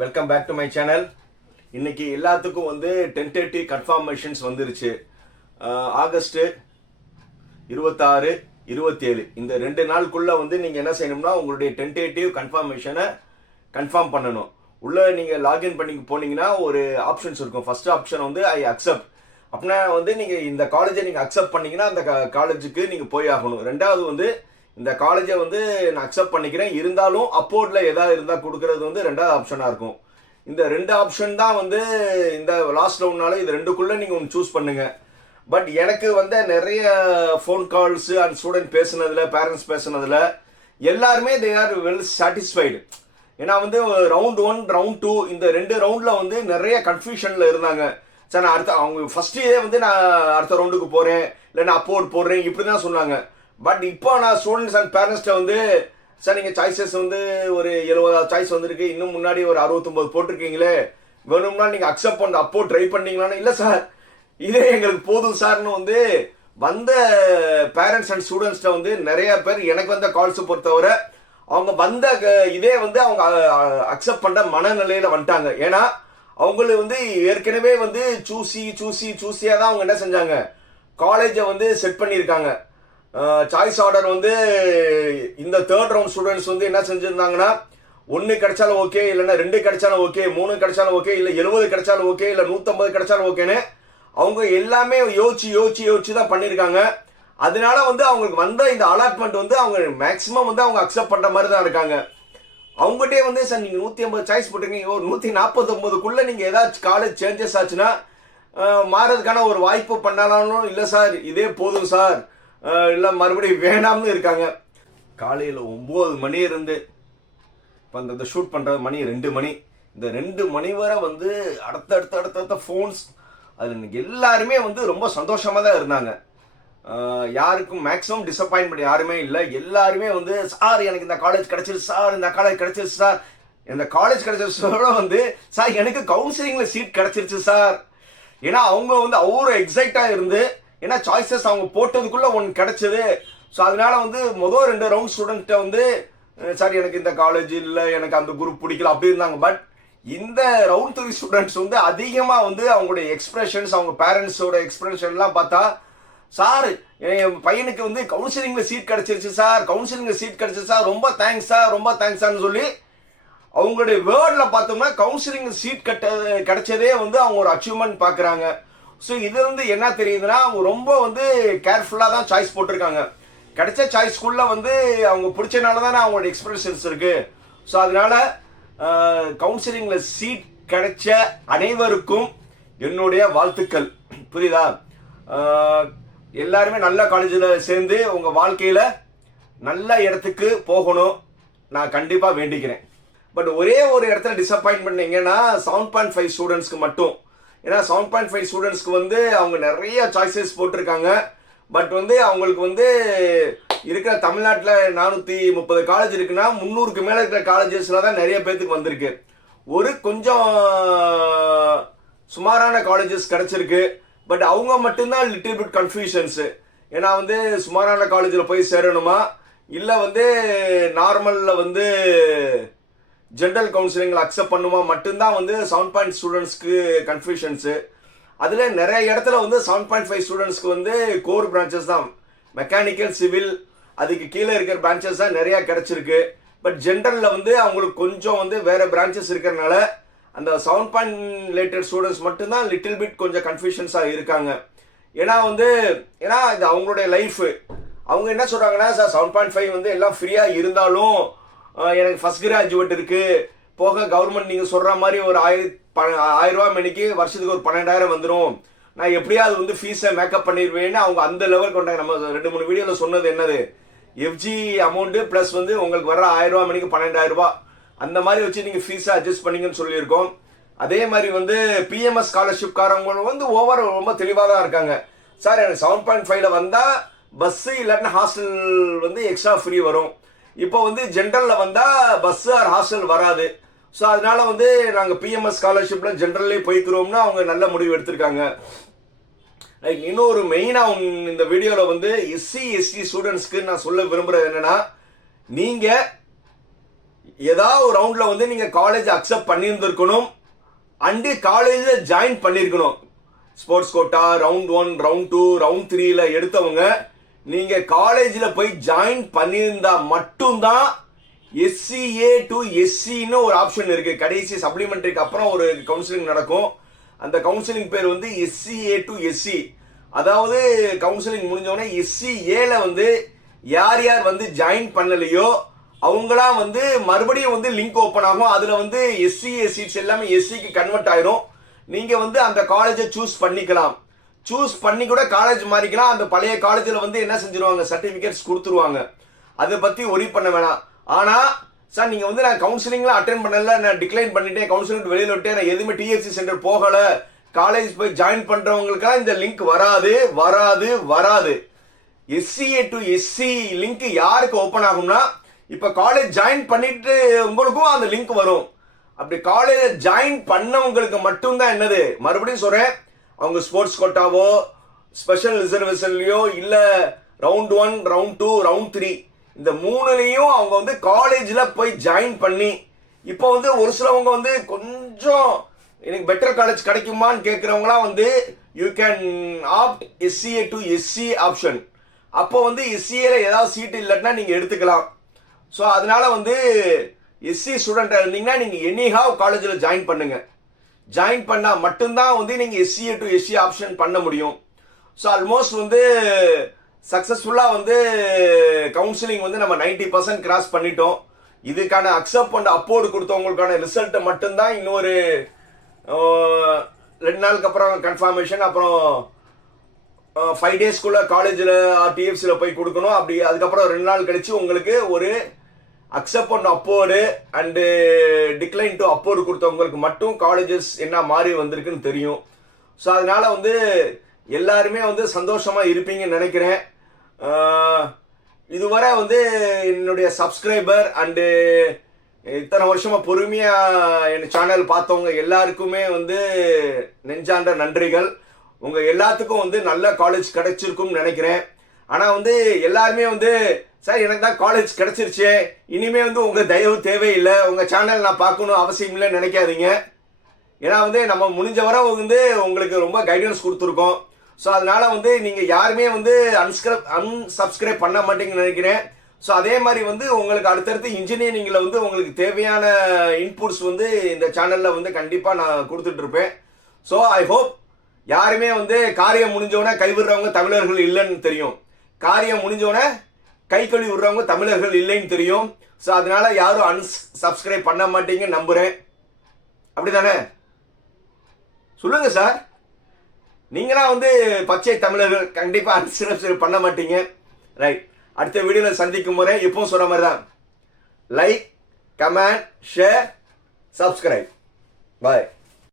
Welcome back to my channel. இன்னைக்கு எல்லாத்துக்கும் வந்து டென்டேட்டிவ் கன்ஃபர்மேஷன்ஸ் வந்துருச்சு. ஆகஸ்ட் 26, 27 இந்த 2 நாளுக்குள்ள வந்து நீங்க என்ன செய்யணும்னா உங்களுடைய டென்டேட்டிவ் கன்ஃபர்மேஷனை கன்ஃபார்ம் பண்ணணும். உள்ள நீங்க லாகின் பண்ணி போனீங்கன்னா ஒரு ஆப்ஷன்ஸ் இருக்கும். ஃபர்ஸ்ட் ஆப்ஷன் வந்து ஐ அக்செப்ட். அப்படின்னா வந்து நீங்க இந்த காலேஜை நீங்க அக்செப்ட் பண்ணீங்கன்னா அந்த காலேஜுக்கு நீங்க போய் ஆகணும். ரெண்டாவது வந்து இந்த காலேஜை வந்து நான் அக்செப்ட் பண்ணிக்கிறேன், இருந்தாலும் அப்போர்ட்ல ஏதாவது இருந்தால் கொடுக்கறது வந்து ரெண்டாவது ஆப்ஷனாக இருக்கும். இந்த 2 ஆப்ஷன் தான் வந்து இந்த லாஸ்ட் ரவுண்ட்னால இது 2க்குள்ள நீங்கள் ஒன்று சூஸ் பண்ணுங்க. பட் எனக்கு வந்து நிறைய ஃபோன் கால்ஸ் அண்ட் ஸ்டூடெண்ட் பேசுனதுல, பேரண்ட்ஸ் பேசுனதுல எல்லாருமே தே ஆர் வெல் சாட்டிஸ்ஃபைடு. ஏன்னா வந்து ரவுண்ட் 1, ரவுண்ட் 2 இந்த 2 ரவுண்டில் வந்து நிறைய கன்ஃபியூஷனில் இருந்தாங்க. சார் நான் அவங்க ஃபர்ஸ்ட் வந்து நான் அடுத்த ரவுண்டுக்கு போகிறேன், இல்லை நான் அப்போர்ட் போடுறேன், இப்படி தான் சொன்னாங்க. பட் இப்போ நான் ஸ்டூடெண்ட்ஸ் அண்ட் பேரண்ட்ஸ்ட வந்து சார் நீங்கள் சாய்ஸஸ் வந்து ஒரு 70 சாய்ஸ் வந்திருக்கு, இன்னும் முன்னாடி ஒரு 69 போட்டிருக்கீங்களே, வேணும்னா நீங்கள் அக்செப்ட் பண்ண அப்போ ட்ரை பண்ணீங்களான்னு. இல்லை சார் இதே எங்களுக்கு போதும் சார்னு வந்து வந்த பேரண்ட்ஸ் அண்ட் ஸ்டூடெண்ட்ஸ்ட வந்து நிறைய பேர் எனக்கு வந்த கால்ஸை பொறுத்தவரை அவங்க வந்த இதே வந்து அவங்க அக்செப்ட் பண்ணுற மனநிலையில் வந்துட்டாங்க. ஏன்னா அவங்களுக்கு வந்து ஏற்கனவே வந்து சூஸியாக தான் அவங்க என்ன செஞ்சாங்க, காலேஜை வந்து செட் பண்ணியிருக்காங்க. சாய்ஸ் ஆர்டர் வந்து இந்த 3rd ரவுண்ட் ஸ்டூடெண்ட்ஸ் வந்து என்ன செஞ்சிருந்தாங்கன்னா 1 கிடைச்சாலும் ஓகே, இல்லைன்னா 2 கிடைச்சாலும் ஓகே, 3 கிடைச்சாலும் ஓகே, இல்லை 70 கிடைச்சாலும் ஓகே, இல்லை 150 கிடைச்சாலும் ஓகேன்னு அவங்க எல்லாமே யோசிச்சு தான் பண்ணியிருக்காங்க. அதனால வந்து அவங்களுக்கு வந்த இந்த அலாட்மெண்ட் வந்து அவங்க மேக்சிமம் வந்து அவங்க அக்செப்ட் பண்ற மாதிரி தான் இருக்காங்க. அவங்ககிட்டே வந்து சார் நீங்க 150 சாய்ஸ் போட்டிருக்கீங்க, ஒரு 149க்குள்ள நீங்க ஏதாச்சும் காலேஜ் சேஞ்சஸ் ஆச்சுன்னா மாறதுக்கான ஒரு வாய்ப்பு பண்ணாலும், இல்லை சார் இதே போதும் சார், இல்லை மறுபடியும் வேணாம்னு இருக்காங்க. காலையில் 9 மணி இருந்து இப்போ அந்த ஷூட் பண்ணுறது மணி 2 மணி, இந்த 2 மணி வரை வந்து அடுத்த ஃபோன்ஸ். அது எல்லாருமே வந்து ரொம்ப சந்தோஷமாக தான் இருந்தாங்க. யாருக்கும் மேக்ஸிமம் டிசப்பாயின்மெண்ட் யாருமே இல்லை. எல்லாருமே வந்து சார் எனக்கு இந்த காலேஜ் கிடைச்சிருச்சு சார், இந்த காலேஜ் கிடைச்சிருச்சு சார், இந்த காலேஜ் கிடைச்சிருச்சோட வந்து சார் எனக்கு கவுன்சிலிங்கில் சீட் கிடைச்சிருச்சு சார். ஏன்னா அவங்க வந்து அவ்வளோ எக்ஸைட்டாக இருந்து, ஏன்னா சாய்ஸஸ் அவங்க போட்டதுக்குள்ள ஒன்று கிடைச்சது. ஸோ அதனால வந்து மொதல் 2 ரவுண்ட் ஸ்டூடெண்ட்டை வந்து சார் எனக்கு இந்த காலேஜ் இல்லை, எனக்கு அந்த குரூப் பிடிக்கல அப்படி இருந்தாங்க. பட் இந்த ரவுண்ட் 3 ஸ்டூடெண்ட்ஸ் வந்து அதிகமாக வந்து அவங்களுடைய எக்ஸ்பிரஷன்ஸ், அவங்க பேரண்ட்ஸோட எக்ஸ்பிரஷன்லாம் பார்த்தா சார் என் பையனுக்கு வந்து கவுன்சிலிங்கில் சீட் கிடைச்சிருச்சு சார், கவுன்சிலிங்கில் சீட் கிடைச்சிருச்சு சார், ரொம்ப தேங்க்ஸ் சார், ரொம்ப தேங்க்ஸ் சார்னு சொல்லி அவங்களுடைய வேர்டில் பார்த்தோம்னா கவுன்சிலிங் சீட் கிடைச்சதே வந்து அவங்க ஒரு அச்சீவ்மெண்ட் பார்க்குறாங்க. ஸோ இது வந்து என்ன தெரியுதுன்னா அவங்க ரொம்ப வந்து கேர்ஃபுல்லாக தான் சாய்ஸ் போட்டிருக்காங்க. கிடைச்ச சாய்ஸ்குள்ள வந்து அவங்க பிடிச்சனால தானே அவங்களோட எக்ஸ்பிரஷன்ஸ் இருக்கு. ஸோ அதனால கவுன்சிலிங்கில் சீட் கிடைச்ச அனைவருக்கும் என்னுடைய வாழ்த்துக்கள். புரியுதா? எல்லாருமே நல்ல காலேஜில் சேர்ந்து உங்கள் வாழ்க்கையில் நல்ல இடத்துக்கு போகணும் நான் கண்டிப்பாக வேண்டிக்கிறேன். பட் ஒரே ஒரு இடத்துல டிசப்பாயின்ட் பண்ணீங்கன்னா 7.5 ஸ்டூடெண்ட்ஸ்க்கு மட்டும். ஏன்னா 7.5 ஸ்டூடெண்ட்ஸ்க்கு வந்து அவங்க நிறைய சாய்ஸஸ் போட்டிருக்காங்க. பட் வந்து அவங்களுக்கு வந்து இருக்கிற தமிழ்நாட்டில் 430 காலேஜ் இருக்குன்னா 300க்கு மேலே இருக்கிற காலேஜஸ்ல தான் நிறைய பேர்த்துக்கு வந்திருக்கு. ஒரு கொஞ்சம் சுமாரான காலேஜஸ் கிடைச்சிருக்கு. பட் அவங்க மட்டும்தான் லிட்டில் பிட் கன்ஃபியூஷன்ஸ். ஏன்னா வந்து சுமாரான காலேஜில் போய் சேரணுமா, இல்லை வந்து நார்மலில் வந்து ஜென்ரல் கவுன்சிலிங்கில் அக்செப்ட் பண்ணுமா மட்டும்தான் வந்து 7.5 ஸ்டூடெண்ட்ஸ்க்கு கன்ஃபியூஷன்ஸு. அதில் நிறைய இடத்துல வந்து 7.5 ஸ்டூடெண்ட்ஸ்க்கு வந்து கோர் பிரான்ச்சஸ் தான், மெக்கானிக்கல், சிவில், அதுக்கு கீழே இருக்கிற பிரான்ச்சஸ் தான் நிறையா கிடச்சிருக்கு. பட் ஜென்ரலில் வந்து அவங்களுக்கு கொஞ்சம் வந்து வேறு பிரான்ச்சஸ் இருக்கிறனால அந்த 7.8 ஸ்டூடெண்ட்ஸ் மட்டும்தான் லிட்டில் பிட் கொஞ்சம் கன்ஃபியூஷன்ஸாக இருக்காங்க. ஏன்னா இது அவங்களுடைய லைஃப். அவங்க என்ன சொல்கிறாங்கன்னா சார் 7.5 வந்து எல்லாம் ஃப்ரீயாக இருந்தாலும் எனக்கு ஃபர்ஸ்ட் கிராஜுவேட் இருக்கு, போக கவர்மெண்ட் நீங்கள் சொல்கிற மாதிரி ஒரு 1000 ரூபா மணிக்கு வருஷத்துக்கு ஒரு 12,000 வந்துடும், நான் எப்படியாவது வந்து ஃபீஸை மேக்கப் பண்ணிடுவேன்னு அவங்க அந்த லெவல் கொண்டாங்க. நம்ம 2-3 வீடியோவில் சொன்னது என்னது, எஃப்ஜி அமௌண்ட்டு ப்ளஸ் வந்து உங்களுக்கு வர 1000 ரூபா மணிக்கு 12,000 ரூபா அந்த மாதிரி வச்சு நீங்கள் ஃபீஸை அட்ஜஸ்ட் பண்ணிங்கன்னு சொல்லியிருக்கோம். அதே மாதிரி வந்து பிஎம்எஸ் ஸ்காலர்ஷிப்காரங்க வந்து ஓவர் ரொம்ப தெளிவாக தான் இருக்காங்க. சார் எனக்கு 7.5ல வந்தால் பஸ்ஸு இல்லாட்டினா ஹாஸ்டல் வந்து எக்ஸ்ட்ரா ஃப்ரீ வரும். இப்போ வந்து ஜென்ரலில் வந்தால் பஸ்ஸு ஆர் ஹாஸ்டல் வராது. ஸோ அதனால வந்து நாங்கள் பிஎம்எஸ் ஸ்காலர்ஷிப்பில் ஜென்ரல்லே போய்க்கிறோம்னு அவங்க நல்ல முடிவு எடுத்திருக்காங்க. இன்னொரு மெயினாக இந்த வீடியோவில் வந்து எஸ்சி எஸ்டி ஸ்டூடெண்ட்ஸ்க்கு நான் சொல்ல விரும்புகிறது என்னன்னா, நீங்கள் ஏதாவது ஒரு ரவுண்ட்ல வந்து நீங்க காலேஜ் அக்செப்ட் பண்ணியிருந்திருக்கணும் அண்டு காலேஜ்ல ஜாயின் பண்ணிருக்கணும். Sports quota round 1, round 2, round 3ல எடுத்தவங்க நீங்க காலேஜ்ல போய் ஜாயின் பண்ணியிருந்தா மட்டும்தான் SCA to SCன்னு ஒரு ஆப்ஷன் இருக்கு. கடைசி சப்ளிமெண்டரிக்கு அப்புறம் ஒரு கவுன்சிலிங் நடக்கும். அந்த கவுன்சிலிங் பேர் வந்து SCA to SC. அதாவது கவுன்சிலிங் முடிஞ்சவொடனே SCAல வந்து யார் யார் வந்து ஜாயின் பண்ணலையோ அவங்களாம் வந்து மறுபடியும் வந்து லிங்க் ஓப்பன் ஆகும். அதுல வந்து SCA சீட்ஸ் எல்லாமே SCக்கு கன்வெர்ட் ஆயிரும். நீங்க வந்து அந்த காலேஜை சூஸ் பண்ணிக்கலாம். சூஸ் பண்ணி கூட காலேஜ் மாறிக்கலாம். அந்த பழைய காலேஜில் வந்து என்ன செஞ்சிருவாங்க, சர்டிபிகேட்ஸ் கொடுத்துருவாங்க. அதை பத்தி ஒரி பண்ண வேணாம். ஆனா சார் நீங்க வந்து நான் கவுன்சிலிங்லாம் அட்டென்ட் பண்ணல, நான் டிக்ளைன் பண்ணிட்டேன், கவுன்சிலிங் வெளியில விட்டேன், நான் எதுவுமே TFC சென்டர் போகல, காலேஜ் போய் ஜாயின் பண்றவங்களுக்கெல்லாம் இந்த லிங்க் வராது வராது வராது. SCA to SC லிங்க் யாருக்கு ஓபன் ஆகும்னா, இப்ப காலேஜ் ஜாயின் பண்ணிட்டு உங்களுக்கும் அந்த லிங்க் வரும். அப்படி காலேஜ் ஜாயின் பண்ணவங்களுக்கு மட்டும்தான் என்னது, மறுபடியும் சொல்றேன், அவங்க ஸ்போர்ட்ஸ் கோட்டாவோ ஸ்பெஷல் ரிசர்வேஷன்லயோ இல்ல ரவுண்ட் 1, ரவுண்ட் 2, ரவுண்ட் 3 இந்த மூணுலையும் அவங்க வந்து காலேஜ்ல போய் ஜாயின் பண்ணி, இப்போ வந்து ஒரு சிலவங்க வந்து கொஞ்சம் எனக்கு பெட்டர் காலேஜ் கிடைக்குமான்னு கேட்கறவங்களாம் வந்து you can opt SCA to SC option. அப்போ வந்து SCAல ஏதாவது சீட் இல்லைன்னா நீங்க எடுத்துக்கலாம். ஸோ அதனால வந்து SC ஸ்டூடெண்டா இருந்தீங்கன்னா நீங்க எனிஹாவ் காலேஜில் ஜாயின் பண்ணுங்க. ஜாயின் பண்ணா மட்டும்தான் வந்து நீங்க SCA to SC ஆப்ஷன் பண்ண முடியும். ஸோ ஆல்மோஸ்ட் வந்து சக்சஸ்ஃபுல்லா வந்து கவுன்சிலிங் வந்து நம்ம 90% கிராஸ் பண்ணிட்டோம். இதுக்கான அக்செப்ட் பண்ண அப்போர்டு கொடுத்தவங்களுக்கான ரிசல்ட் மட்டும்தான் இன்னொரு 2 நாளுக்கு அப்புறம் கன்ஃபர்மேஷன், அப்புறம் 5 டேஸ்க்குள்ள காலேஜில் TFCல போய் கொடுக்கணும். அப்படி அதுக்கப்புறம் 2 நாள் கழிச்சு உங்களுக்கு ஒரு அக்செப்ட் பண்ண upward and decline to upward கொடுத்தவங்களுக்கு மட்டும் காலேஜஸ் என்ன மாறி வந்திருக்குன்னு தெரியும். ஸோ அதனால வந்து எல்லாருமே வந்து சந்தோஷமா இருப்பீங்கன்னு நினைக்கிறேன். இதுவரை வந்து என்னுடைய சப்ஸ்கிரைபர் அண்டு இத்தனை வருஷமா பொறுமையா என் சேனல் பார்த்தவங்க எல்லாருக்குமே வந்து நெஞ்சாண்ட நன்றிகள். உங்க எல்லாத்துக்கும் வந்து நல்ல காலேஜ் கிடைச்சிருக்கும்னு நினைக்கிறேன். ஆனா வந்து எல்லாருமே வந்து சார் எனக்கு தான் காலேஜ் கிடைச்சிருச்சு, இனிமே வந்து உங்க தயவு தேவையில்லை, உங்க சேனல் நான் பார்க்கணும் அவசியம் இல்லைன்னு நினைக்காதீங்க. ஏன்னா வந்து நம்ம முடிஞ்ச வரை வந்து உங்களுக்கு ரொம்ப கைடன்ஸ் கொடுத்துருக்கோம். ஸோ அதனால வந்து நீங்க யாருமே வந்து அன்சப்ஸ்கிரைப் பண்ண மாட்டீங்கன்னு நினைக்கிறேன். ஸோ அதே மாதிரி வந்து உங்களுக்கு அடுத்தடுத்து இன்ஜினியரிங்ல வந்து உங்களுக்கு தேவையான இன்புட்ஸ் வந்து இந்த சேனல்ல வந்து கண்டிப்பா நான் கொடுத்துட்டு இருப்பேன். ஸோ ஐ ஹோப் யாருமே வந்து காரியம் முடிஞ்சோடனே கைவிடுறவங்க தமிழர்கள் இல்லைன்னு தெரியும், காரியம் முடிஞ்சோடனே கை கழுவி விடுறவங்க தமிழர்கள் இல்லைன்னு தெரியும். ஸோ அதனால யாரும் அன்சப்ஸ்கிரைப் பண்ண மாட்டீங்க நம்புறேன். அப்படிதானே சொல்லுங்க சார், நீங்களா வந்து பச்சை தமிழர்கள் கண்டிப்பா அன்சப்ஸ்கிரைப் பண்ண மாட்டீங்க. ரைட், அடுத்த வீடியோல சந்திக்கும் முறை இப்போ சொல்ற மாதிரி தான், லைக், கமெண்ட், ஷேர், சப்ஸ்கிரைப். பாய்.